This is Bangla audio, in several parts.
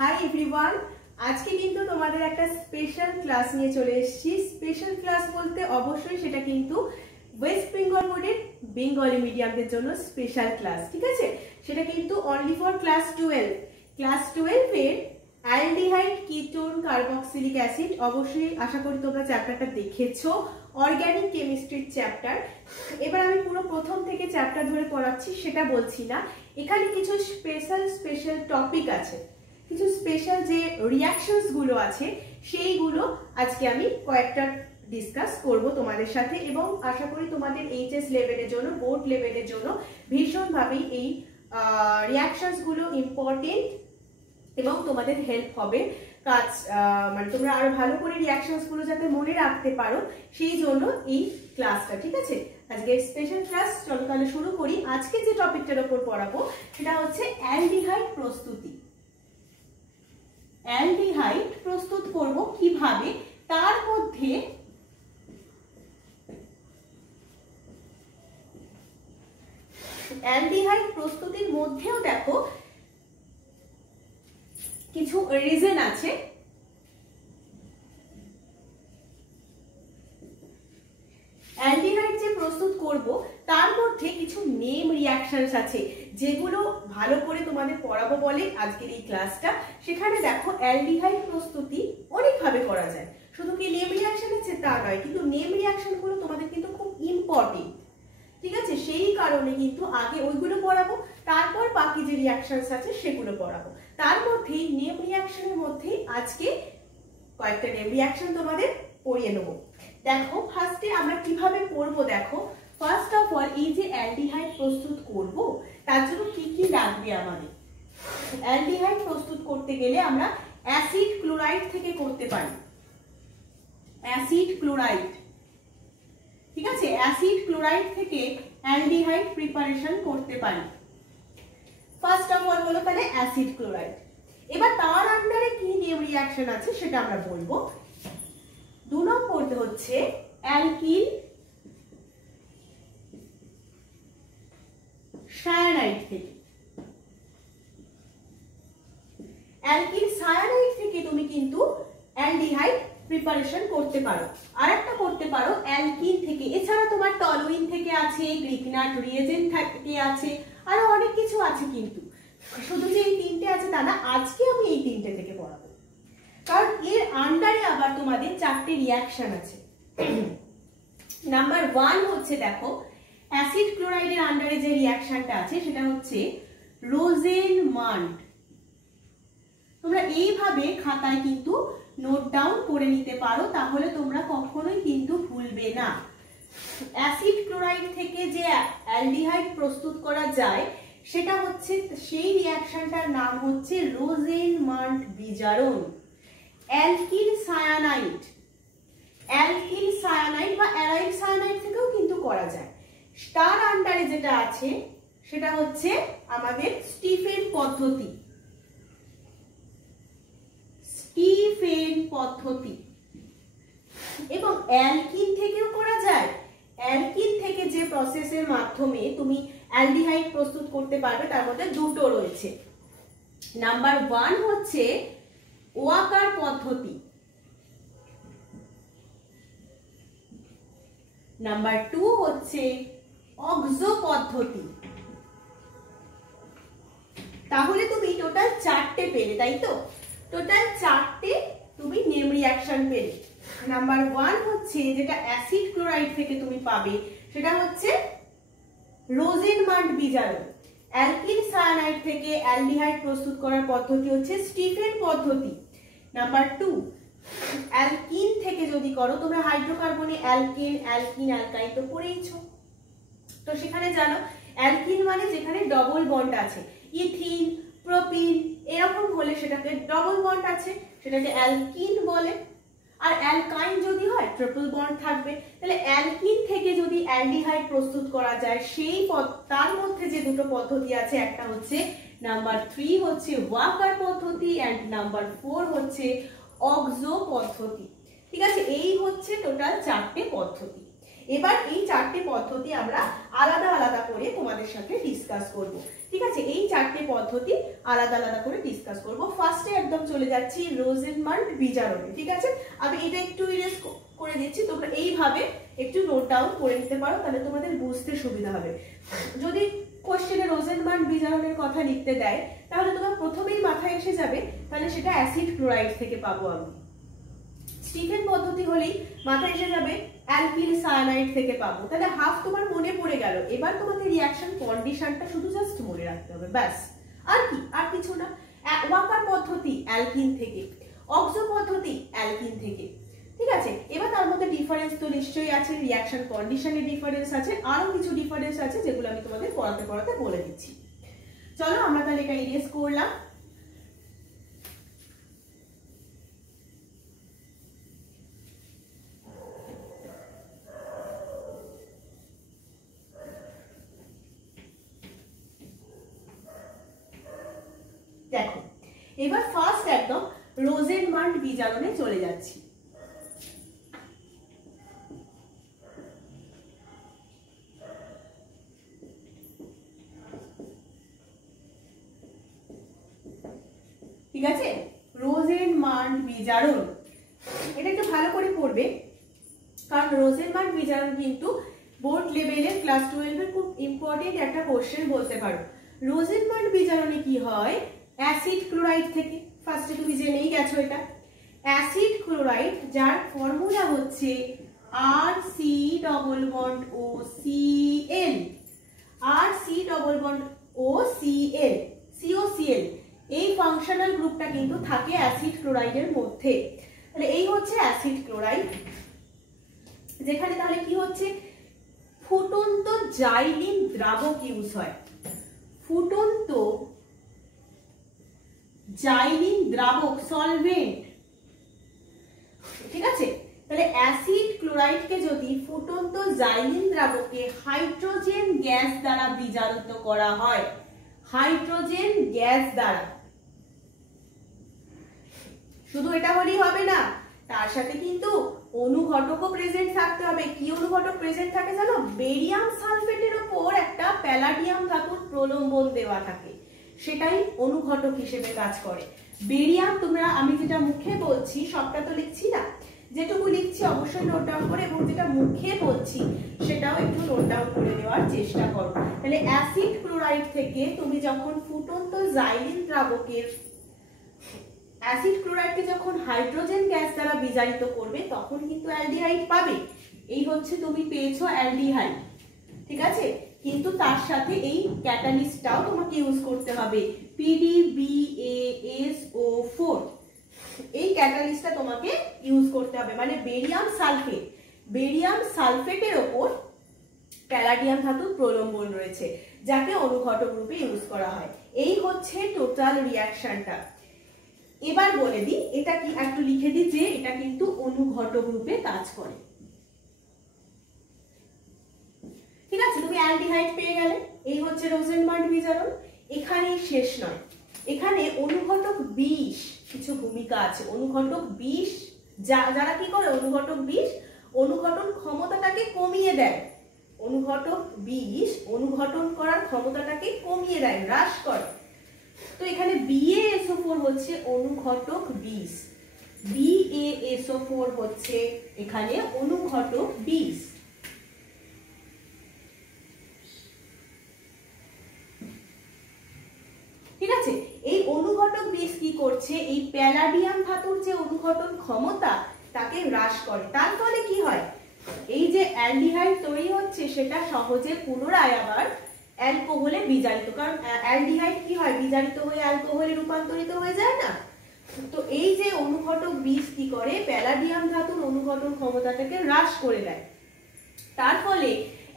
হাই এভরিওয়ান, আজকে কিন্তু তোমাদের একটা স্পেশাল ক্লাস নিয়ে চলে এসেছি। স্পেশাল ক্লাস বলতে অবশ্যই সেটা কিন্তু ওয়েস্ট বেঙ্গল বোর্ডের বেঙ্গলি মিডিয়ামদের জন্য স্পেশাল ক্লাস, ঠিক আছে? সেটা কিন্তু অনলি ফর ক্লাস 12। ক্লাস 12 এর অ্যালডিহাইড, কিটোন, কার্বক্সিলিক অ্যাসিড। অবশ্যই আশা করি তোমরা চ্যাপ্টারটা দেখেছো, অর্গানিক কেমিস্ট্রির চ্যাপ্টার। এবার আমি পুরো প্রথম থেকে চ্যাপ্টার ধরে পড়াচ্ছি, সেটা বলছি না। এখানে কিছু স্পেশাল টপিক আছে, কিছু স্পেশাল যে রিঅ্যাকশনস গুলো আছে সেইগুলো আজকে আমি কয়েকটা ডিসকাস করব তোমাদের সাথে, এবং আশা করি তোমাদের এইচএস লেভেলের জন্য, বোর্ড লেভেলের জন্য ভীষণভাবেই এই রিঅ্যাকশনস গুলো ইম্পর্টেন্ট এবং তোমাদের হেল্প হবে কাজ, মানে তোমরা আরো ভালো করে রিঅ্যাকশনস গুলো যাতে মনে রাখতে পারো, সেই জন্য এই ক্লাসটা, ঠিক আছে? আজকে স্পেশাল ক্লাস। চলো তাহলে শুরু করি। আজকে যে টপিকটার উপর পড়াবো সেটা হচ্ছে অ্যালডিহাইড প্রস্তুতি। অ্যালডিহাইড প্রস্তুত করব কিভাবে, তার মধ্যে অ্যালডিহাইড প্রস্তুতির মধ্যেও দেখো কিছু রিজন আছে। অ্যালডিহাইড যে প্রস্তুত করব তার মধ্যে কিছু নেম রিঅ্যাকশনস আছে যেগুলো ভালো করে তোমাদের পড়াবো বলে আজকের এই ক্লাসটা। সেখানে দেখো অ্যালডিহাইড প্রস্তুতি অনেকভাবে করা যায়, শুধু কি নেম রিঅ্যাকশন আছে তা নয়, কিন্তু নেম রিঅ্যাকশন গুলো তোমাদের কিন্তু খুব ইম্পর্টেন্ট, ঠিক আছে? সেই কারণে কিন্তু আগে ওইগুলো পড়াবো, তারপর বাকি যে রিঅ্যাকশনস আছে সেগুলো পড়াবো। তার মধ্যেই নেম রিঅ্যাকশনের মধ্যে আজকে কয়েকটা নেম রিঅ্যাকশন তোমাদের পড়িয়ে নেবো। দেখো ফার্স্টে আমরা কিভাবে করবো। দেখো ফার্স্ট অফ অল, এই যে অ্যালডিহাইড প্রস্তুত করব তার জন্য কি কি লাগবে আমাদের। অ্যালডিহাইড প্রস্তুত করতে গেলে আমরা অ্যাসিড ক্লোরাইড থেকে করতে পারি। অ্যাসিড ক্লোরাইড, ঠিক আছে? অ্যাসিড ক্লোরাইড থেকে অ্যালডিহাইড প্রিপারেশন করতে পারি। ফার্স্ট অফ অল হলো তাহলে অ্যাসিড ক্লোরাইড। এবার তার আন্ডারে কি নেম রিঅ্যাকশন আছে সেটা আমরা বলবো। 2 নম্বরতে হচ্ছে অ্যালকিল সায়ানাইড থেকে। অ্যালকিল সায়ানাইড থেকে তুমি কিন্তু অ্যালডিহাইড প্রিপারেশন করতে পারো। আরেকটা করতে পারো অ্যালকিন থেকে। এছাড়া তোমার টলুইন থেকে আছে, গ্রিকনাট রিয়েজেন্ট থেকে আছে, আরো অনেক কিছু আছে, কিন্তু শুধু যে এই 3টে আছে তা না। আজকে আমি এই 3টে থেকে পড়াবো, কারণ এর আন্ডারে আবার তোমাদের 4টে রিঅ্যাকশন আছে। নাম্বার 1 হচ্ছে, দেখো অ্যাসিড ক্লোরাইডের আন্ডারে যে রিঅ্যাকশনটা আছে সেটা হচ্ছে রোজেনমান্ড। তোমরা এইভাবে খাতায় কিন্তু নোট ডাউন করে নিতে পারো, তাহলে তোমরা কখনোই কিন্তু ভুলবে না। অ্যাসিড ক্লোরাইড থেকে যে অ্যালডিহাইড প্রস্তুত করা যায় সেটা হচ্ছে, সেই রিঅ্যাকশনটার নাম হচ্ছে রোজেনমান্ড বিজারণ। অ্যালকিল সায়ানাইড, অ্যালকিল সায়ানাইড বা অ্যারাইল সায়ানাইড থেকেও কিন্তু করা যায়। তার আন্ডারে যেটা আছে সেটা হচ্ছে আমাদের স্টিফেন পদ্ধতি। স্টিফেন পদ্ধতি। এবং অ্যালকিন থেকেও করা যায়। অ্যালকিন থেকে যে প্রসেসের মাধ্যমে তুমি অ্যালডিহাইড প্রস্তুত করতে পারবে তার মধ্যে 2টো রয়েছে। নাম্বার 1 হচ্ছে ওয়াকার পদ্ধতি, নাম্বার 2 হচ্ছে অক্সো পদ্ধতি। তাহলে তুমি টোটাল 4টে পেলে, তাই তো? টোটাল 4টে তুমি নেম রিঅ্যাকশন পেলে। নাম্বার 1 হচ্ছে যেটা অ্যাসিড ক্লোরাইড থেকে তুমি পাবে সেটা হচ্ছে রোজেনমান্ড বিজারণ। অ্যালকিল সায়ানাইড থেকে অ্যালডিহাইড প্রস্তুত করার পদ্ধতি হচ্ছে স্টিফেন পদ্ধতি। নাম্বার 2, অ্যালকিন থেকে যদি করো, তোমরা হাইড্রোকার্বনে অ্যালকিন, অ্যালকিন, অ্যালকাইন তো পড়েইছো, তো সেখানে জানো অ্যালকিন মানে যেখানে ডবল বন্ড আছে, ইথিন, প্রোপিন এরকম হলে সেটাকে ডবল বন্ড আছে, সেটাকে অ্যালকিন বলে। আর অ্যালকাইন যদি হয় ট্রিপল বন্ড থাকবে। তাহলে অ্যালকিন থেকে যদি অ্যালডিহাইড প্রস্তুত করা যায়, সেই তার মধ্যে যে 2টো পদ্ধতি আছে, একটা হচ্ছে নাম্বার 3 হচ্ছে ওয়াকার পদ্ধতি, এন্ড নাম্বার 4 হচ্ছে অক্সো পদ্ধতি, ঠিক আছে? এই হচ্ছে টোটাল 4টে পদ্ধতি। এবার এই 4টে পদ্ধতি আমরা আলাদা আলাদা করে তোমাদের সাথে ডিসকাস করব। ঠিক আছে, এই চারটে পদ্ধতি আলাদা আলাদা করে ডিসকাস করব। ফার্স্টে একদম চলে যাচ্ছি রোজেনমান্ড বিজারণে। ঠিক আছে, আমি এটা একটু ইরেজ করে দিচ্ছি, তোমরা এইভাবে একটু নোট ডাউন করে নিতে পারো, তাহলে তোমাদের বুঝতে সুবিধা হবে। যদি কোশ্চেনে রোজেনমান্ড বিজারণের কথা লিখতে দেয় তাহলে তোমার প্রথমেই মাথায় এসে যাবে তাহলে সেটা অ্যাসিড ক্লোরাইড থেকে পাবো আমি। স্টিফেন পদ্ধতি হলেই মাথায় এসে যাবে অ্যালকিল সায়ানাইড থেকে পাবো। তাহলে হাফ তোমার মনে পড়ে গেল। এবার তোমাকে রিঅ্যাকশন কন্ডিশনটা শুধু জাস্ট মনে রাখতে হবে, ব্যাস। আর কি, আর কিছু না। ওয়াকার পদ্ধতি অ্যালকিন থেকে, অক্সো পদ্ধতি অ্যালকিন থেকে। ঠিক আছে, এবার তার মধ্যে ডিফারেন্স তো নিশ্চয়ই আছে, রিঅ্যাকশন কন্ডিশনের ডিফারেন্স আছে, আরো কিছু ডিফারেন্স আছে যেগুলো আমি তোমাদের পড়াতে পড়াতে বলে দিচ্ছি। চলো আমরা তাহলে এটা ইরেজ করলাম। দেখো এবার ফার্স্ট একদম রোজেনমান্ড বিজারণে চলে যাচ্ছি। ঠিক আছে, রোজেনমান্ড বিজারণ, এটা একটু ভালো করে পড়বে, কারণ রোজেনমান্ড বিজারণ কিন্তু বোর্ড লেভেলের ক্লাস 12 এর খুব ইম্পর্টেন্ট একটা কোশ্চেন বলতে পারো। রোজেনমান্ড বিজারণে কি হয়, অ্যাসিড ক্লোরাইড থেকে, ফার্স্টে তুমি জেনেই গেছো এটা অ্যাসিড ক্লোরাইড, যার ফর্মুলা হচ্ছে RC⋯OCl, RC⋯OCl, COCl। এই ফাংশনাল গ্রুপটা কিন্তু থাকে অ্যাসিড ক্লোরাইডের মধ্যে। তাহলে এই হচ্ছে অ্যাসিড ক্লোরাইড, যেখানে তাহলে কি হচ্ছে, ফুটন্ত জাইলিন দ্রাবক ইউজ হয়, ফুটন্ত জাইলিন দ্রাবক, সলভেন্ট। ঠিক আছে, তাহলে অ্যাসিড ক্লোরাইডকে যদি ফুটন্ত জাইলিন দ্রাবকে হাইড্রোজেন গ্যাস দ্বারা বিজারিত করা হয়, হাইড্রোজেন গ্যাস দ্বারা, শুধু এটা হলেই হবে না, তার সাথে কিন্তু অনুঘটকও প্রেজেন্ট থাকতে হবে। কি অনুঘটক প্রেজেন্ট থাকে জানো, বেরিয়াম সালফেটের উপর একটা প্যালাডিয়াম ধাতুর প্রলম্বন দেওয়া থাকে, সেটাই অনুঘটক হিসেবে কাজ করে। বেরিয়াম, তোমরা আমি যেটা মুখে বলছি সবটা তো লিখছি না, যেটুকু লিখছি অবশ্যই নোট ডাউন করে, এবং যেটা মুখে বলছি সেটাও একটু নোট ডাউন করে নেওয়ার চেষ্টা করো। তাহলে অ্যাসিড ক্লোরাইড থেকে তুমি যখন ফুটন্ত জাইলিন দ্রাবকের অ্যাসিড ক্লোরাইডকে যখন হাইড্রোজেন গ্যাস দ্বারা বিজারিত করবে তখন কিন্তু অ্যালডিহাইড পাবে। এই হচ্ছে তুমি পেয়েছো অ্যালডিহাইড। ঠিক আছে, কিন্তু তার সাথে এই ক্যাটালিস্টটাও তোমাকে ইউজ করতে হবে, PDBASO4। এই ক্যাটালিস্টটা তোমাকে ইউজ করতে হবে, মানে বেরিয়াম সালফেট, বেরিয়াম সালফেটের ওপর প্যালাডিয়াম ধাতুর প্রলম্বন রয়েছে, যাকে অনুঘটক রূপে ইউজ করা হয়। এই হচ্ছে টোটাল রিঅ্যাকশনটা। এবার বলে দিই এটা কি, একটু লিখে দিই যে এটা কিন্তু অনুঘটক রূপে কাজ করে। ঠিক আছে, তুমি অ্যালডিহাইড পেয়ে গেলে। এই হচ্ছে রোজেনমান্ড বিজারণ। এখানেই শেষ নয়, এখানে অনুঘটক 20 কিছু ভূমিকা আছে। অনুঘটক 20 যারা কি করে, অনুঘটক 20 অনুঘটন ক্ষমতাটাকে কমিয়ে দেয়। অনুঘটক 20 অনুঘটন করার ক্ষমতাটাকে কমিয়ে দেয়, হ্রাস করে। তো এখানে BaSO4 হচ্ছে অনুঘটক 20, BaSO4 হচ্ছে এখানে অনুঘটক 20। ঠিক আছে, এই অনুঘটক 20 কি করছে, এই প্যালাডিয়াম ধাতুর যে অনুঘটন ক্ষমতা তাকে হ্রাস করে। তার ফলে কি হয়, এই যে অ্যালডিহাইড তৈরি হচ্ছে সেটা সহজে পুনরায় আবার অ্যালকোহলে বিজারিত, কারণ অ্যালডিহাইড কি হয়, বিজারিত হয়ে অ্যালকোহলে রূপান্তরিত হয়ে যায় না। তো এই যে অনুঘটক 20 কি করে, প্যালাডিয়াম ধাতুর অনুঘটন ক্ষমতাটাকে হ্রাস করে দেয়। তার ফলে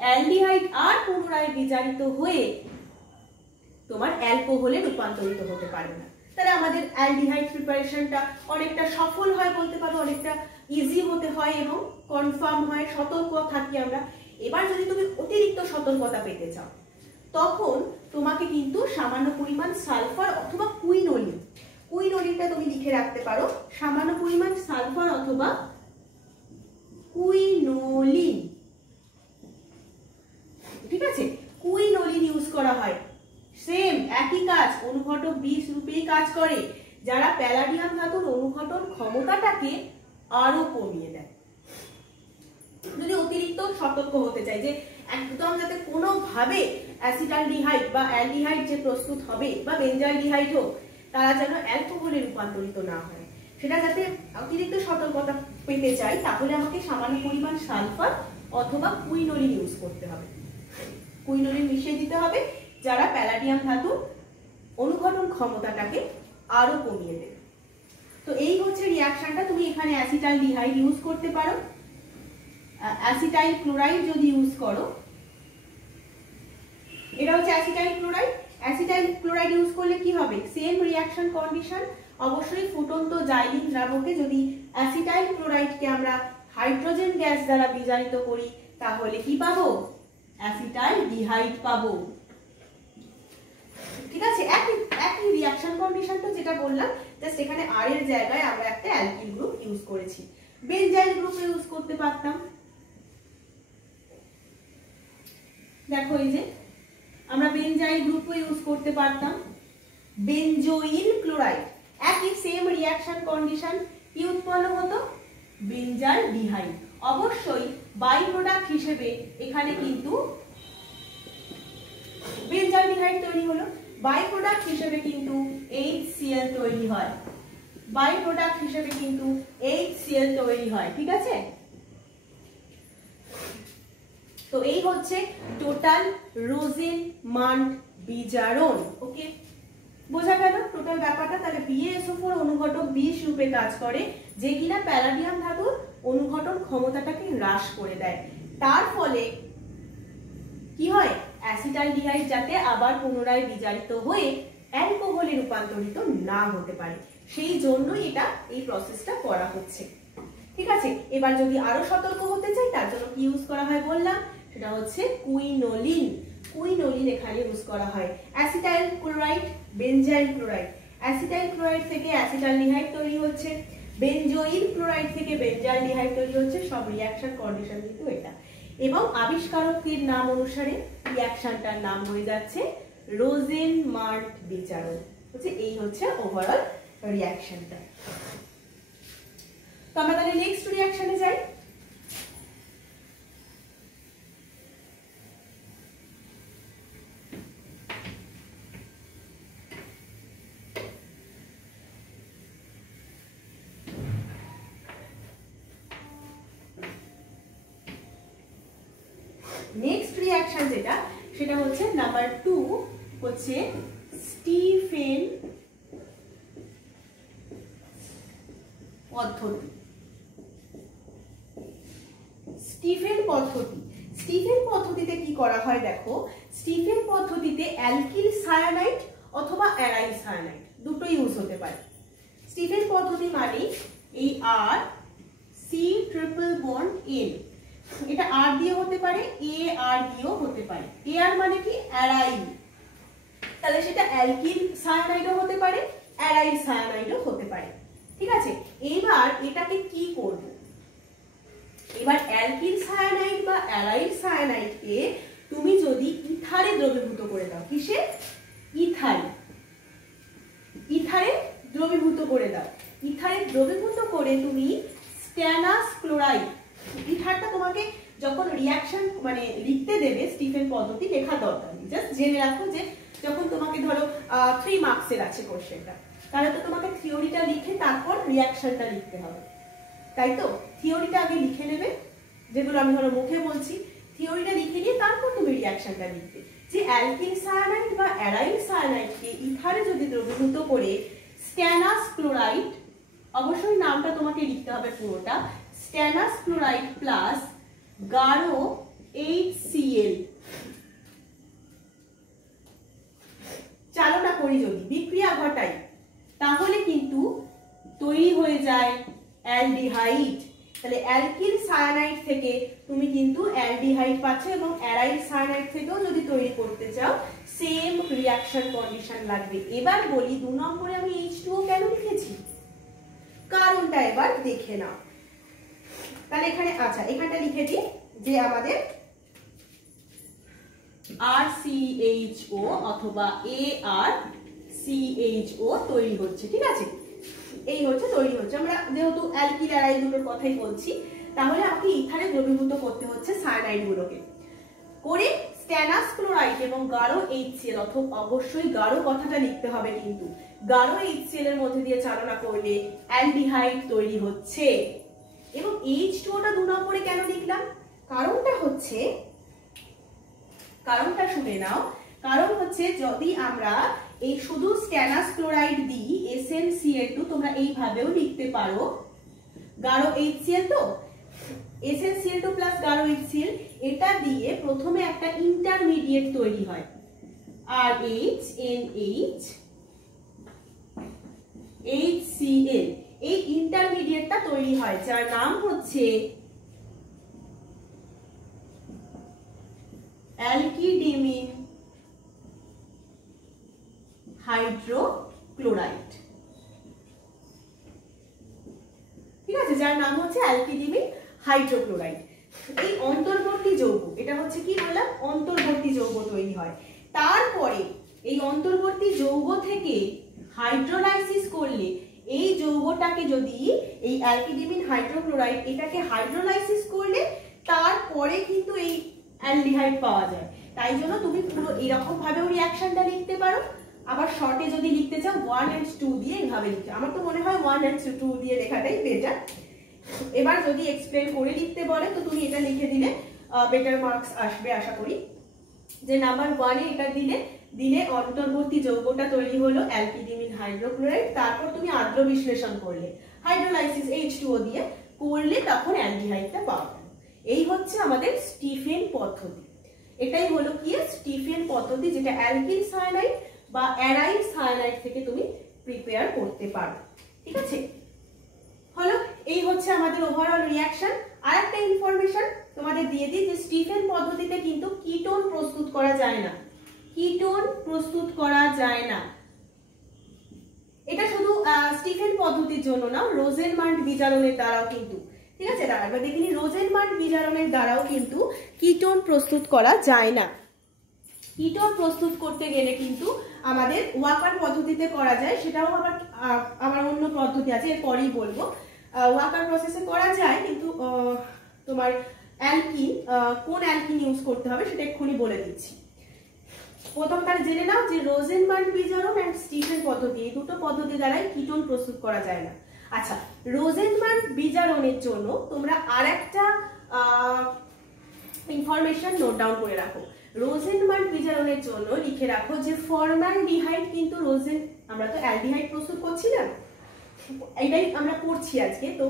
অ্যালডিহাইড আর পুনরায় বিজারিত হয়ে তোমার অ্যালকোহলে রূপান্তরিত হতে পারে না। তাহলে আমাদের অ্যালডিহাইড প্রিপারেশনটা অনেকটা সফল হয় বলতে পারো, অনেকটা ইজি হতে হয় এবং কনফার্ম হয়, সতর্ক থাকি আমরা। এবার যদি তুমি অতিরিক্ত সতর্কতা পেতে চাও তখন তোমাকে কিন্তু সামান্য পরিমাণ সালফার অথবা কুইনোলিন, কুইনোলিনটা তুমি লিখে রাখতে পারো, সামান্য পরিমাণ সালফার অথবা কুইনোলিন। ঠিক আছে, কুইনোলিন ইউজ করা হয় সেম একই কাজ, অনুঘটক বিষ রূপেই কাজ করে, যারা প্যালাডিয়াম ধাতুর অনুঘটন ক্ষমতাটাকে আরো কমিয়ে দেয়। যদি অতিরিক্ত সতর্ক হতে চাই যে একদম যাতে কোনোভাবে অ্যাসিটালডিহাইড বা অ্যালডিহাইড যে প্রস্তুত হবে বা বেঞ্জালডিহাইড হোক, তারা যেন অ্যালকোহলে রূপান্তরিত না হয়, সেটা যাতে অতিরিক্ত সতর্কতা পেতে চাই, তাহলে আমাকে সামান্য পরিমাণ সালফার অথবা কুইনোলিন ইউজ করতে হবে। কুইনোলিন মিশিয়ে দিতে হবে, যারা প্যালাডিয়াম ধাতুর অনুঘটন ক্ষমতাটাকে আরো কমিয়ে দেবে। তো এই হচ্ছে রিয়াকশনটা। তুমি এখানে অ্যাসিটালডিহাইড ইউজ করতে পারো, অ্যাসিটাইল ক্লোরাইড যদি ইউজ করো, এটা হচ্ছে acetyl chloride. Acetyl chloride use করলে কি হবে? Same reaction condition. অবশ্যই ফুটন্ত জাইলিন দ্রাবকে যদি অ্যাসিটাইল ক্লোরাইডকে আমরা হাইড্রোজেন গ্যাস দ্বারা বিজারিত করি, তাহলে কি পাবো? অ্যাসিটালডিহাইড পাবো। ঠিক আছে, একই রিয়াকশন কন্ডিশন তো যেটা বললাম, জাস্ট এখানে আর এর জায়গায় আমরা একটা অ্যালকিল গ্রুপ ইউজ করেছি। বেনজাইল গ্রুপ ইউজ করতে পারতাম। দেখো এই যে আমরা বেনজাইল গ্রুপ ইউজ করতে পারতাম। বেনজোইল ক্লোরাইড, একই সেম রিয়াকশন কন্ডিশন, কি উৎপন্ন হতো? বেঞ্জালডিহাইড। অবশ্যই বাই প্রোডাক্ট হিসেবে এখানে কিন্তু বেঞ্জালডিহাইড তৈরি হলো, বাই প্রোডাক্ট হিসেবে কিন্তু HCl তৈরি হয়, বাই প্রোডাক্ট হিসেবে কিন্তু HCl তৈরি হয়। ঠিক আছে, তো এই হচ্ছে টোটাল রোজেনমান্ট বিজারণ। ওকে, বোঝা গেল টোটাল ব্যাপারটা। তাহলে BaSO4 অনুঘটক বিষ রূপে কাজ করে, যে কিনা প্যালাডিয়াম ধাতুর অনুঘটন ক্ষমতাটাকে হ্রাস করে দেয়। তার ফলে কি হয়? অ্যাসিটালডিহাইড যাতে আবার পুনরায় বিজারিত হয়ে অ্যালকোহলে রূপান্তরিত না হতে পারে, সেই জন্যই এটা এই প্রসেসটা করা হচ্ছে। ঠিক আছে, এবার যদি আরো সতর্ক হতে চাই, তার জন্য কি ইউজ করা হয় বললাম, সেটা হচ্ছে কুইনোলিন। কুইনোলিন এখানে ইউজ করা হয়। Acetyl chloride, benzyl chloride, acetyl chloride থেকে অ্যাসিটালডিহাইড তৈরি হচ্ছে, বেনজোইল ক্লোরাইড থেকে বেঞ্জালডিহাইড তৈরি হচ্ছে। সব রিয়াকশন কন্ডিশন কিন্তু এটা, এবং আবিষ্কারকের নাম অনুসারে রিয়াকশনটার নাম হয়ে যাচ্ছে রোজেনমান্ট বিজারণ। হচ্ছে এই হচ্ছে ওভারঅল রিয়াকশনটা। তো আমরা তাহলে নেক্সট রিয়াকশনে যাই। নেক্সট রিয়াকশন যেটা, সেটা হচ্ছে নাম্বার 2, হচ্ছে স্টিফেন পদ্ধতি। স্টিফেন পদ্ধতি, স্টিফেন পদ্ধতিতে কি করা হয় দেখো, স্টিফেন পদ্ধতিতে অ্যালকিল সায়ানাইড অথবা অ্যারাইল সায়ানাইড দুটো ইউজ হতে পারে। স্টিফেন পদ্ধতি মানে এই আর সি ট্রিপল বন্ড এন, এটা আর দিয়ে হতে পারে, এ আর দিয়েও হতে পারে। এ আর মানে কি? অ্যারাইল, তাহলে সেটা অ্যালকিল সায়ানাইডও হতে পারে, অ্যারাইল সায়ানাইডও হতে পারে। ঠিক আছে, এবার এটাকে কি করব? এবার অ্যালকিল সায়ানাইড বা অ্যারাইল সায়ানাইডকে তুমি যদি ইথারে দ্রবীভূত করে দাও, কিসে? ইথারে, ইথারে দ্রবীভূত করে দাও। ইথারে দ্রবীভূত করে তুমি স্ট্যানাস ক্লোরাইড, ইথারটা তোমাকে যখন রিয়াকশন মানে লিখতে দেবে স্টিফেন পদ্ধতি, লেখা দরকার নেই, জাস্ট জেনে রাখো যে যখন তোমাকে ধরো 3 মার্কসের আছে কোশ্চেনটা, তাহলে তো তোমাকে থিওরিটা লিখে তারপর রিয়াকশনটা লিখতে হবে, তাই তো? থিওরিটা আগে লিখে নেবে, যেগুলো আমি ধরো মুখে বলছি, থিওরিটা লিখে নিয়ে তারপর তুমি রিয়াকশনটা লিখবে। যে অ্যালকিল সায়ানাইড বা অ্যারাইল সায়ানাইডকে ইথারে যদি দ্রবীভূত করে স্ট্যানাস ক্লোরাইড, অবশ্যই নামটা তোমাকে লিখতে হবে পুরোটা, স্ট্যানাস ক্লোরাইড প্লাস গাঢ় HCl চালনা করি, যদি বিক্রিয়া ঘটাই, তাহলে কিন্তু তৈরি হয়ে যায় অ্যালডিহাইড। তাহলে অ্যালকিল সায়ানাইড থেকে তুমি কিন্তু অ্যালডিহাইড পাচ্ছ, এবং অ্যারাইল সায়ানাইড থেকেও যদি তৈরি করতে চাও সেম রিয়াকশন কন্ডিশন লাগবে। এবার বলি 2 নম্বরে আমি H2O কেন লিখেছি, কারণটা এবার দেখে নাও। তাহলে এখানে আচ্ছা, এখানটা লিখে দিই যে আমাদের RCHO অথবা ARCHO তৈরি হচ্ছে, ঠিক আছে? এই হচ্ছে তৈরি হচ্ছে। আমরা যেহেতু অ্যালকিল অ্যারাইল দুটোর কথাই বলছি, তাহলে আমাকে ইথারে দ্রবীভূত করতে হচ্ছে সায়ানাইড গুলোকে করে স্ট্যানাস ক্লোরাইড এবং গাঢ় HCl, অথবা অবশ্যই গাঢ় কথাটা লিখতে হবে, কিন্তু গাঢ় HCl এর মধ্যে দিয়ে চালনা করলে অ্যালডিহাইড তৈরি হচ্ছে। এবং H2O টা 2 নম্বরে কেন লিখলাম? কারণটা শুনে নাও। কারণ হচ্ছে যদি আমরা এই শুধু স্ট্যানাস ক্লোরাইড দিই SnCl2, তোমরা এইভাবেও লিখতে পারো, গাঢ় HCl তো SnCl2 প্লাস গাঢ় HCl, এটা দিয়ে প্রথমে একটা ইন্টারমিডিয়েট তৈরি হয় RHNH HCl। এই ইন্টারমিডিয়েটটা তৈরি হয় যার নাম হচ্ছে অ্যালকিডিমিন হাইড্রোক্লোরাইড, ঠিক আছে? যার নাম হচ্ছে অ্যালকিডিমিন হাইড্রোক্লোরাইড। এই অন্তর্বর্তী যৌগ, এটা হচ্ছে কি বললাম, অন্তর্বর্তী যৌগ তৈরি হয়। তারপরে এই অন্তর্বর্তী যৌগ থেকে হাইড্রোলাইসিস করলে এই যৌগটাকে, যদি এই অ্যালকিডিমিন হাইড্রোক্লোরাইড এটাকে হাইড্রোলাইসিস করলে তারপরে কিন্তু এই অ্যালডিহাইড পাওয়া যায়। তাই জন্য তুমি পুরো এরকম ভাবেও রিঅ্যাকশনটা লিখতে পারো। আবার শর্টে যদি লিখতে চাও 1 and 2 দিয়ে এইভাবে লিখতে, আমার তো মনে হয় 1 and 2 দিয়ে লেখাটাই বেটার। এবার যদি এক্সপ্লেন করে লিখতে বলে তো তুমি এটা লিখে দিলে বেটার মার্কস আসবে আশা করি। যে নাম্বার 1 এ এটা দিলে অন্তর্বর্তী যৌগটা তৈরি হলো অ্যালকিডিমিন হাইড্রোক্লোরাইড, তারপর তুমি আদ্র বিশ্লেষণ করলে হাইড্রোলাইসিস H2O দিয়ে করলে তখন অ্যালডিহাইডটা পাওয়া গেল। এই হচ্ছে আমাদের স্টিফেন পদ্ধতি। এটাই হলো কি স্টিফেন পদ্ধতি, যেটা অ্যালকিল সায়ানাইড বা অ্যারাইল সায়ানাইড থেকে তুমি প্রিপেয়ার করতে পারো, ঠিক আছে? হলো, এই হচ্ছে আমাদের ওভারঅল রিঅ্যাকশন। আর একটা ইনফরমেশন তোমাদের দিয়ে দিই যে স্টিফেন পদ্ধতিতে কিন্তু কিটোন প্রস্তুত করা যায় না, এটা শুধু স্টিফেন পদ্ধতির জন্য না, রোজেনমান্ড বিজারণের দ্বারাও কিন্তু, ঠিক আছে? এবার দেখিনি, রোজেনমান্ড বিজারণের দ্বারাও কিন্তু কিটোন প্রস্তুত করা যায় না। কিটোন প্রস্তুত করতে গেলে কিন্তু আমাদের ওয়াকার পদ্ধতিতে করা যায়, সেটাও আবার অন্য পদ্ধতি আছে, এরপরেই বলবো। ওয়াকার প্রসেসে করা যায়, কিন্তু তোমার অ্যালকিন, কোন অ্যালকিন ইউজ করতে হবে সেটা এক্ষুনি বলে দিচ্ছি। প্রথমটা জেনে নাও যে রোজেনমান্ড বিজারণ এন্ড স্টিফেন পদ্ধতি, এই দুটো পদ্ধতি দ্বারাই কিটোন প্রস্তুত করা যায় না। আচ্ছা, রোজেনমান্ড বিজারণের জন্য তোমরা আরেকটা ইনফরমেশন নোট ডাউন করে রাখো। রোজেনমান্ড বিজারণের জন্য লিখে রাখো যে ফর্মালডিহাইড কিন্তু আমরা তো অ্যালডিহাইড প্রস্তুত করছিলাম, এটাই আমরা পড়ছি আজকে। তো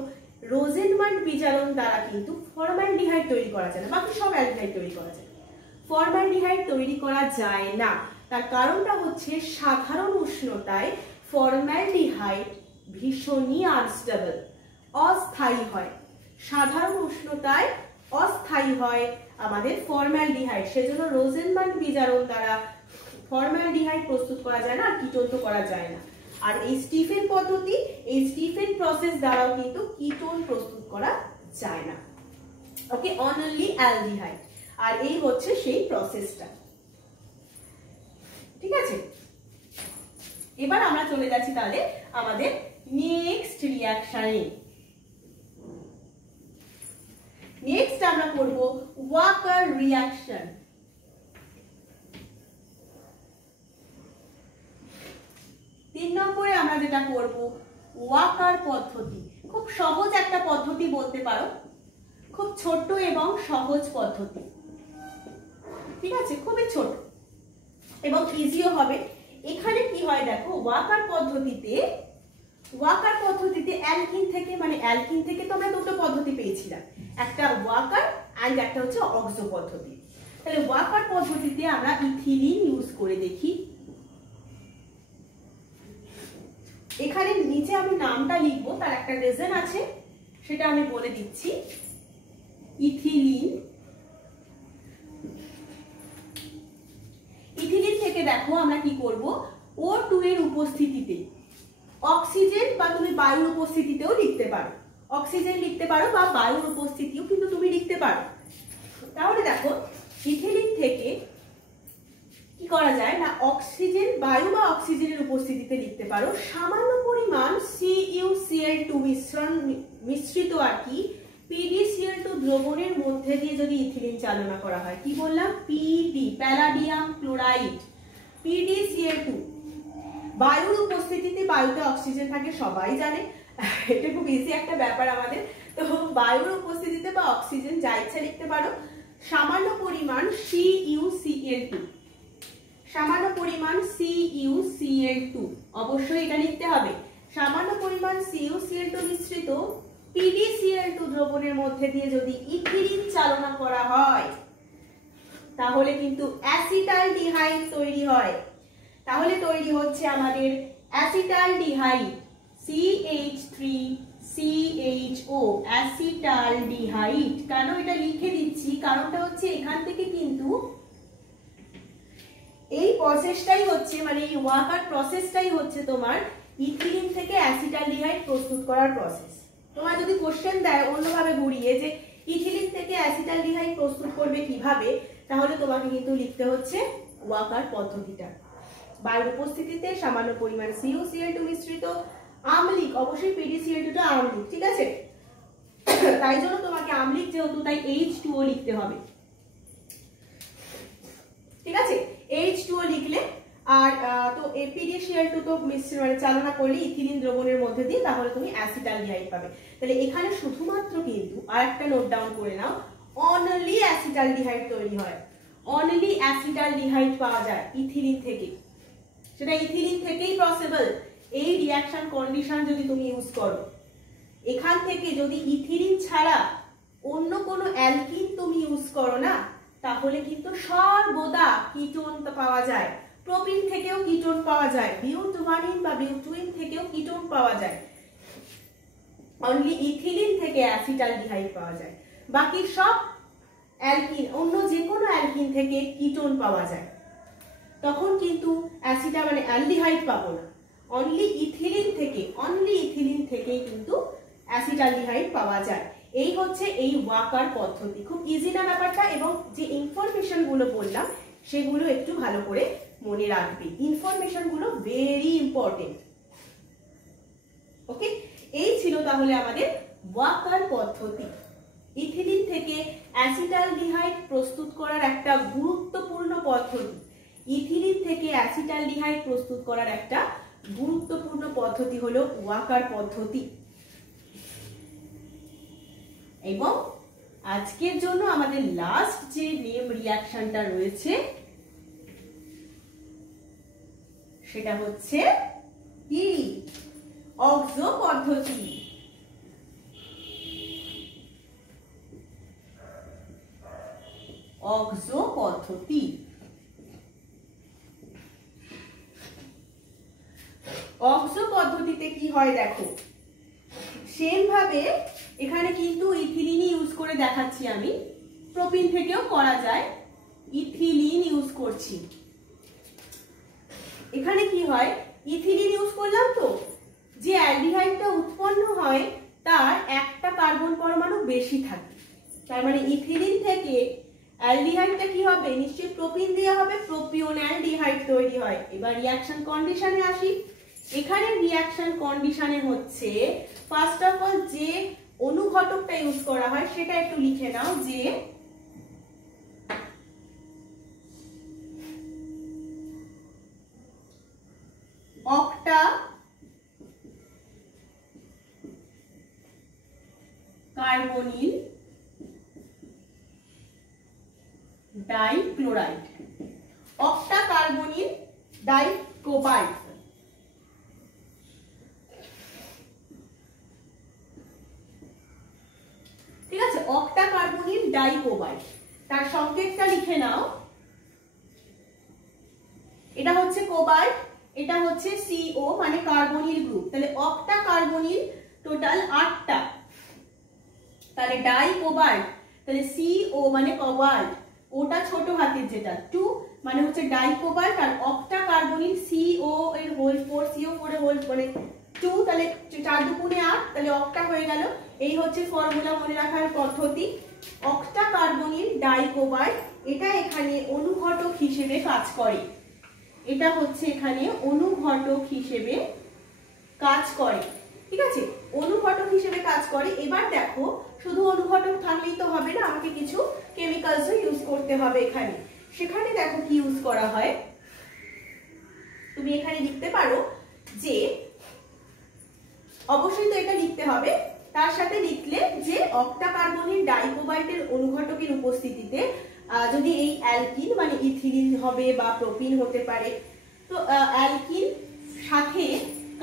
রোজেনমান্ড বিজারণ দ্বারা কিন্তু ফর্মালডিহাইড তৈরি করা যায় না, বাকি সব অ্যালডিহাইড তৈরি করা যায়। ফর্মালডিহাইড তৈরি করা যায় না, তার কারণটা হচ্ছে সাধারণ উষ্ণতায় ফর্মালডিহাইড ভীষণই আনস্টেবল, অস্থায়ী হয়। সাধারণ উষ্ণতায় অস্থায়ী হয় আমাদের ফর্মালডিহাইড, সেজন্য রোজেনমান্ড বিজারণ দ্বারা ফর্মালডিহাইড প্রস্তুত করা যায় না, আর কিটোন তো করা যায় না। আর এই স্টিফেন পদ্ধতি, এই স্টিফেন প্রসেস দ্বারাও কিন্তু কিটোন প্রস্তুত করা যায় না, ওকে, অনলি অ্যালডিহাইড। আর এই হচ্ছে সেই প্রসেসটা, ঠিক আছে? এবার আমরা চলে যাচ্ছি তাহলে আমাদের নেক্সট রিঅ্যাকশনে। নেক্সট আমরা করব ওয়াকার রিঅ্যাকশন। তিন নম্বরে আমরা যেটা করব ওয়াকার পদ্ধতি। খুব সহজ একটা পদ্ধতি বলতে পারো, খুব ছোট এবং সহজ পদ্ধতি, ঠিক আছে? খুবই ছোট এবং ইজিও হবে। এখানে কি হয় দেখো, ওয়াকার পদ্ধতিতে অ্যালকিন থেকে, মানে অ্যালকিন থেকে তো আমরা দুটো পদ্ধতি পেয়েছিলাম, একটা ওয়াকার এন্ড একটা হচ্ছে অক্সো পদ্ধতি। তাহলে ওয়াকার পদ্ধতিতে আমরা ইথিলিন ইউজ করে দেখি। এখানে নিচে আমি নামটা লিখবো, তার একটা রিজন আছে, সেটা আমি বলে দিচ্ছি। ইথিলিন থেকে দেখো আমরা কি করব, O2 এর উপস্থিতিতে অক্সিজেন বা তুমি বায়ুর উপস্থিতিতেও লিখতে পারো, অক্সিজেন লিখতে পারো বা বায়ুর উপস্থিতিও কিন্তু তুমি লিখতে পারো। তাহলে দেখো ইথিলিন থেকে কি করা যায় না, অক্সিজেন, বায়ু বা অক্সিজেনের উপস্থিতিতে লিখতে পারো সামান্য পরিমাণ CuCl2 মিশ্রিত আর কি PdCl2 দ্রবণের মধ্যে দিয়ে যদি ইথিলিন চালনা করা হয়, কি বললাম, PD প্যালাডিয়াম ক্লোরাইড, PdCl2। বায়ুর উপস্থিতিতে, বায়ুতে অক্সিজেন থাকে সবাই জানে, এটা খুব ইজি একটা ব্যাপার আমাদের। তো বায়ুর উপস্থিতিতে বা অক্সিজেন যা ইচ্ছা লিখতে পারো, সামান্য পরিমাণ CuCl2, সামান্য পরিমাণ CuCl2, অবশ্যই এটা লিখতে হবে। সামান্য পরিমাণ CuCl2 মিশ্রিত PdCl2 দ্রবণের মধ্যে দিয়ে যদি ইথিলিন চালনা করা হয় তাহলে কিন্তু অ্যাসিটালডিহাইড তৈরি হয়। তাহলে তৈরি হচ্ছে আমাদের অ্যাসিটালডিহাইড, CH3CHO, অ্যাসিটালডিহাইড। কেন এটা লিখে দিচ্ছি, কারণটা হচ্ছে এখান থেকে কিন্তু এই প্রসেসটাই হচ্ছে, মানে এই ওয়াকার প্রসেসটাই হচ্ছে তোমার ইথিলিন থেকে অ্যাসিটালডিহাইড প্রস্তুত করার প্রসেস। তোমার যদি কোশ্চেন দেয় অন্যভাবে ঘুরিয়ে যে ইথিলিন থেকে অ্যাসিটালডিহাইড প্রস্তুত করবে কিভাবে, তাহলে তোমাকে কিন্তু লিখতে হচ্ছে ওয়াকার পদ্ধতিটা। বায়ুর উপস্থিতিতে সামান্য পরিমাণ CuCl2 মিশ্রিত আম্লিক, অবশ্যই PdCl2টা আম্লিক, ঠিক আছে, তাই জন্য তোমাকে আম্লিক যেহেতু তাই H2O লিখতে হবে, ঠিক আছে, H2O লিখলে। আর তো PdCl2 তো মানে চালনা করলে ইথিলিন দ্রবণের মধ্যে দিয়ে, তাহলে তুমি অ্যাসিটালডিহাইড পাবে। তাহলে এখানে শুধুমাত্র কিন্তু আরেকটা নোট ডাউন করে নাও, অনলি অ্যাসিটালডিহাইড তৈরি হয়, অনলি অ্যাসিটালডিহাইড পাওয়া যায় ইথিলিন থেকে, সেটা ইথিলিন থেকেই পসিবল। এই রিঅ্যাকশন কন্ডিশন যদি তুমি ইউজ করো, এখান থেকে যদি ইথিলিন ছাড়া অন্য কোনো অ্যালকিন তুমি ইউজ করো না, তাহলে কিন্তু সর্বদা কিটোন পাওয়া যায়। প্রোপিন থেকেও কিটোন পাওয়া যায়, বিউটামাইন বা বিউটুইন থেকেও কিটোন পাওয়া যায়, অনলি ইথিলিন থেকে অ্যাসিটালডিহাইড পাওয়া যায়। বাকি সব অ্যালকিন, অন্য যে কোনো অ্যালকিন থেকে কিটোন পাওয়া যায়, তখন কিন্তু মানে অ্যালডিহাইড পাবো না, অনলি ইথিলিন থেকেই কিন্তু অ্যাসিটালডিহাইড পাওয়া যায়। এই হচ্ছে এই ওয়াকার পদ্ধতি। খুব ইজি না ব্যাপারটা, এবং যে ইনফরমেশন গুলো বললাম সেগুলো একটু ভালো করে মনে রাখবে, ইনফরমেশন গুলো ভেরি ইম্পর্টেন্ট। ওকে, এই ছিল তাহলে আমাদের ওয়াকার পদ্ধতি, ইথিলিন থেকে অ্যাসিটালডিহাইড প্রস্তুত করার একটা গুরুত্বপূর্ণ পদ্ধতি। ইথিলিন থেকে অ্যাসিটালডিহাইড প্রস্তুত করার একটা গুরুত্বপূর্ণ পদ্ধতি হলো ওয়াকার পদ্ধতি। এবং আজকের জন্য আমাদের লাস্ট যে নেম রিঅ্যাকশনটা রয়েছে সেটা হচ্ছে কি, অক্সো পদ্ধতি। অক্সো পদ্ধতি, অক্সো পদ্ধতিতে কি হয় দেখো, সেম ভাবে এখানে কিন্তু ইথিলিন ইউজ করে দেখাচ্ছি আমি, প্রোপিন থেকেও করা যায়, ইথিলিন ইউজ করছি। এখানে কি হয়, ইথিলিন ইউজ করলাম তো, যে অ্যালডিহাইডটা উৎপন্ন হয় তার একটা কার্বন পরমাণু বেশি থাকে, তার মানে ইথিলিন থেকে অ্যালডিহাইডটা কি হবে, নিশ্চয়ই প্রোপিন দেওয়া হবে, প্রোপিওন অ্যালডিহাইড তৈরি হয়। এবার রিঅ্যাকশন কন্ডিশনে আসি। এখানে রিঅ্যাকশন কন্ডিশনে হচ্ছে ফার্স্ট অফ অল যে অনুঘটকটা ইউজ করা হয় সেটা একটু লিখে নাও, যে octa carbonyl dichloride, octa carbonyl dichloride. ঠিক আছে, অক্টা কার্বনিল ডাইকোবাইড, তার সংকেতটা লিখে নাও, এটা হচ্ছে কোবাল্ট, এটা হচ্ছে CO মানে কার্বনিল গ্রুপ। তাহলে অক্টা কার্বনিল টোটাল 8টা, তাহলে ডাইকোবাল্ট, তাহলে CO মানে কোবাল্ট, ওটা ছোট হাতের যেটা 2 মানে হচ্ছে ডাইকোবাল্ট, আর অক্টা কার্বনিল CO এর হোল 4, CO4 এর হোল মানে 2, তাহলে 4 দুগুণে 8, তাহলে অক্টা হয়ে গেল। এই হচ্ছে ফর্মুলা মনে রাখার পদ্ধতি, অক্টা কার্বনিল ডাইকোবাল্ট এটা এখানে অনুঘটক হিসেবে কাজ করে, এটা হচ্ছে এখানে অনুঘটক হিসেবে কাজ করে, ঠিক আছে, অনুঘটক হিসেবে কাজ করে। এবার দেখো শুধু অনুঘটক থাকলেই তো হবে না, আমাকে কিছু কেমিক্যালস ইউজ করতে হবে এখানে। সেখানে দেখো কি ইউজ করা হয়, তুমি এখানে লিখতে পারো যে অবশ্যই তো এটা লিখতে হবে, তার সাথে লিখলে যে অক্টাকার্বনিল ডাইকোবাল্টের অনুঘটকের উপস্থিতিতে যদি এই অ্যালকিন মানে ইথিলিন হবে বা প্রোপিন হতে পারে, তো অ্যালকিন সাথে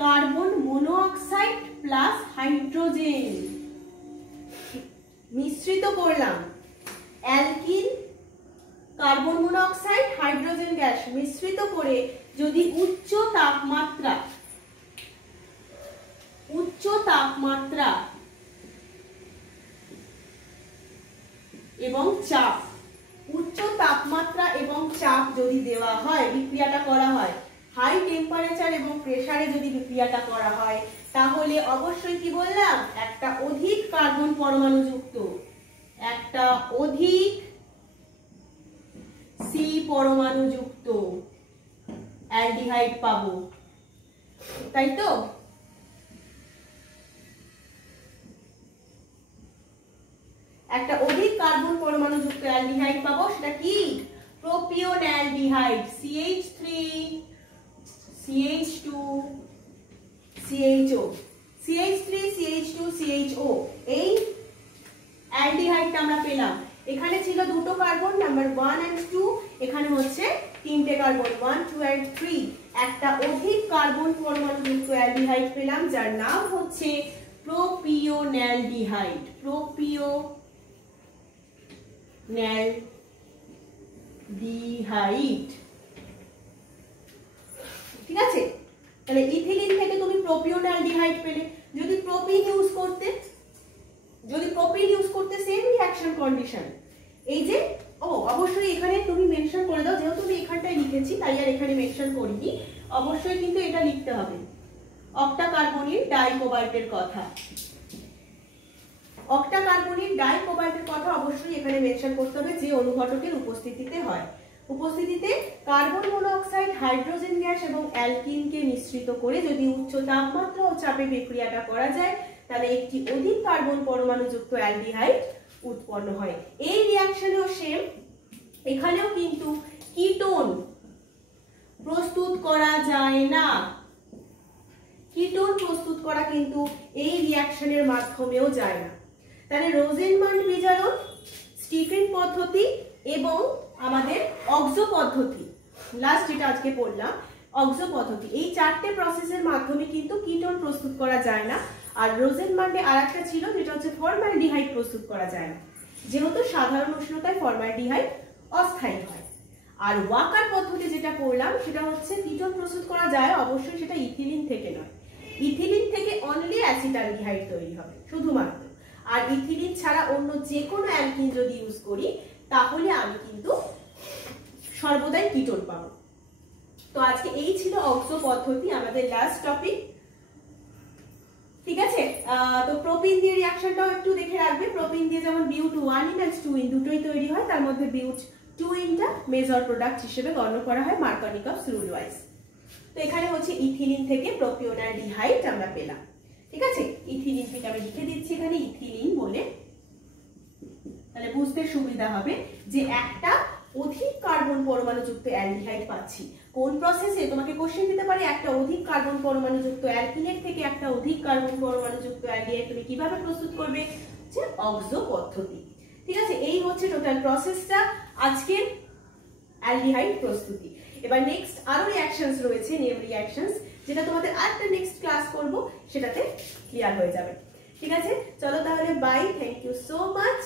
কার্বন মনোঅক্সাইড প্লাস হাইড্রোজেন মিশ্রিত করলাম, alkyne carbon monoxide hydrogen gas মিশ্রিত করে যদি উচ্চ তাপমাত্রা এবং চাপ, উচ্চ তাপমাত্রা এবং চাপ যদি দেওয়া হয়, বিক্রিয়াটা করা হয়, হাই টেম্পারেচার এবং প্রেসারে যদি বিক্রিয়াটা করা হয়, তাহলে অবশ্যই কি বললাম, একটা অধিক কার্বন পরমাণু যুক্ত, একটা অধিক সি পরমাণু যুক্ত অ্যালডিহাইড পাবো, তাই তো? একটা অধিক কার্বন পরমাণু যুক্ত অ্যালডিহাইড পাবো, সেটা কি? প্রোপিওন aldehyde, CH3 CH2 CHO, CH3 CH2 CHO, এই অ্যালডিহাইডটা আমরা পেলাম। এখানে ছিল দুটো কার্বন, নাম্বার 1 and 2, এখানে হচ্ছে তিনটে কার্বন 1 2 and 3, একটা অধিক কার্বন পরমাণু যুক্ত অ্যালডিহাইড পেলাম, যার নাম হচ্ছে প্রোপিওন্যালডিহাইড, প্রোপিওন্যালডিহাইড, ঠিক আছে? তাহলে ইথিলিন থেকে তুমি প্রোপিওন্যালডিহাইড পেলে। যদি প্রোপিন ইউজ করতে সেম রিঅ্যাকশন কন্ডিশন, এই যে অবশ্যই এখানে তুমি মেনশন করে দাও, যেহেতু আমি এখানটায় লিখেছি তাই আর এখানে মেনশন করিনি, অবশ্যই কিন্তু এটা লিখতে হবে, অক্টাকার্বনিল ডাইকোবাল্টের কথা, অক্টাকার্বনিল ডাইকোবাল্টের কথা অবশ্যই এখানে মেনশন করতে হবে, যে অনুঘটকের উপস্থিতিতে হয়। উপস্থিতিতে কার্বন মনোঅক্সাইড, হাইড্রোজেন গ্যাস এবং অ্যালকিনকে মিশ্রিত করে যদি উচ্চ তাপমাত্রা ও চাপে বিক্রিয়াটা করা যায়, তাহলে একটি অধিক কার্বন পরমাণু যুক্ত অ্যালডিহাইড উৎপন্ন হয়। এই রিঅ্যাকশনেও সেম, এখানেও কিন্তু কিটোন প্রস্তুত করা যায় না, কিটোন প্রস্তুত করা কিন্তু এই রিঅ্যাকশনের মাধ্যমেও যায় না। তাহলে রোজেনমান্ড বিজারণ, স্টিফেন পদ্ধতি এবং আমাদের অক্সো পদ্ধতি, লাস্ট যেটা আজকে পড়লাম অক্সো পদ্ধতি, এই চারটে প্রসেসের মাধ্যমে কিন্তু কিটোন প্রস্তুত করা যায় না। আর রোজেনমান্ডে আরেকটা ছিল যেটা হচ্ছে ফর্মালডিহাইড প্রস্তুত করা যায় না, যেহেতু সাধারণ উষ্ণতায় ফর্মালডিহাইড অস্থায়ী হয়। আর ওয়াকার পদ্ধতি যেটা পড়লাম সেটা হচ্ছে কিটোন প্রস্তুত করা যায়, অবশ্যই সেটা ইথিলিন থেকে নয়, ইথিলিন থেকে অনলি অ্যাসিটালডিহাইড তৈরি হবে শুধুমাত্র। আর ইথিলিন ছাড়া অন্য যে কোনো অ্যালকিন যদি ইউজ করি তাহলে আমি কিন্তু সর্বদাই কিটোন পাবো। তো আজকে এই ছিল অক্সো পদ্ধতি, আমাদের লাস্ট টপিক, ঠিক আছে? তো প্রোপিন দিয়ে রিঅ্যাকশনটাও একটু দেখে রাখবে। প্রোপিন দিয়ে যেমন বিউট 1 and 2 দুটোই তৈরি হয়, তার মধ্যে বিউট 2 মেজর প্রোডাক্ট হিসেবে গণ্য করা হয় মার্কনিকভস রুল ওয়াইজ। তো এখানে হচ্ছে ইথিলিন থেকে প্রোপিওন্যালডিহাইড আমরা পেলাম, ঠিক আছে? ইথিলিন থেকে আমি লিখে দিচ্ছি এখানে ইথিলিন বলে, তাহলে বুঝতে সুবিধা হবে যে একটা অধিক কার্বন পরমাণু যুক্ত অ্যালডিহাইড পাচ্ছি। কোন প্রসেসে? তোমাকে কোশ্চেন দিতে পারে একটা অধিক কার্বন পরমাণু যুক্ত অ্যালকিনের থেকে একটা অধিক কার্বন পরমাণু যুক্ত অ্যালডিহাইড তুমি কিভাবে প্রস্তুত করবে? যে অক্সো পদ্ধতি, ঠিক আছে? এই হচ্ছে টোটাল প্রসেসটা আজকের অ্যালডিহাইড প্রস্তুতি। এবার নেক্সট আরো রিঅ্যাকশনস রয়েছে, নেম রিঅ্যাকশনস, যেটা তোমাদের আরেকটা নেক্সট ক্লাস করব, সেটাতে ক্লিয়ার হয়ে যাবে, ঠিক আছে? চলো তাহলে bye, thank you so much.